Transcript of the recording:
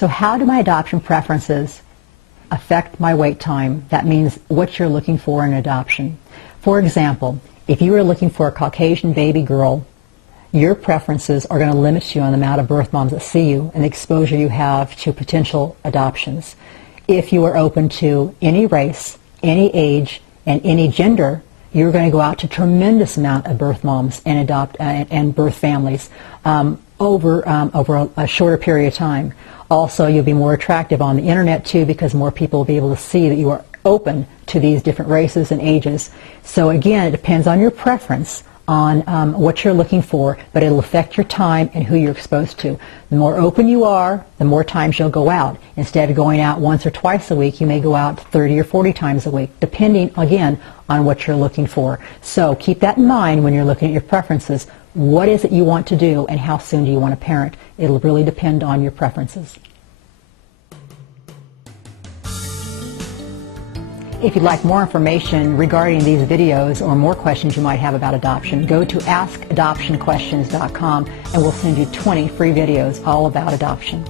So how do my adoption preferences affect my wait time? That means what you're looking for in adoption. For example, if you are looking for a Caucasian baby girl, your preferences are going to limit you on the amount of birth moms that see you and the exposure you have to potential adoptions. If you are open to any race, any age, and any gender, you're going to go out to a tremendous amount of birth moms and and birth families over a shorter period of time. Also, you'll be more attractive on the internet too, because more people will be able to see that you are open to these different races and ages. So again, it depends on your preference on what you're looking for, but it'll affect your time and who you're exposed to. The more open you are, the more times you'll go out. Instead of going out once or twice a week, you may go out 30 or 40 times a week, depending, again, on what you're looking for. So keep that in mind when you're looking at your preferences. What is it you want to do, and how soon do you want to parent? It'll really depend on your preferences. If you'd like more information regarding these videos or more questions you might have about adoption, go to AskAdoptionQuestions.com and we'll send you 20 free videos all about adoption.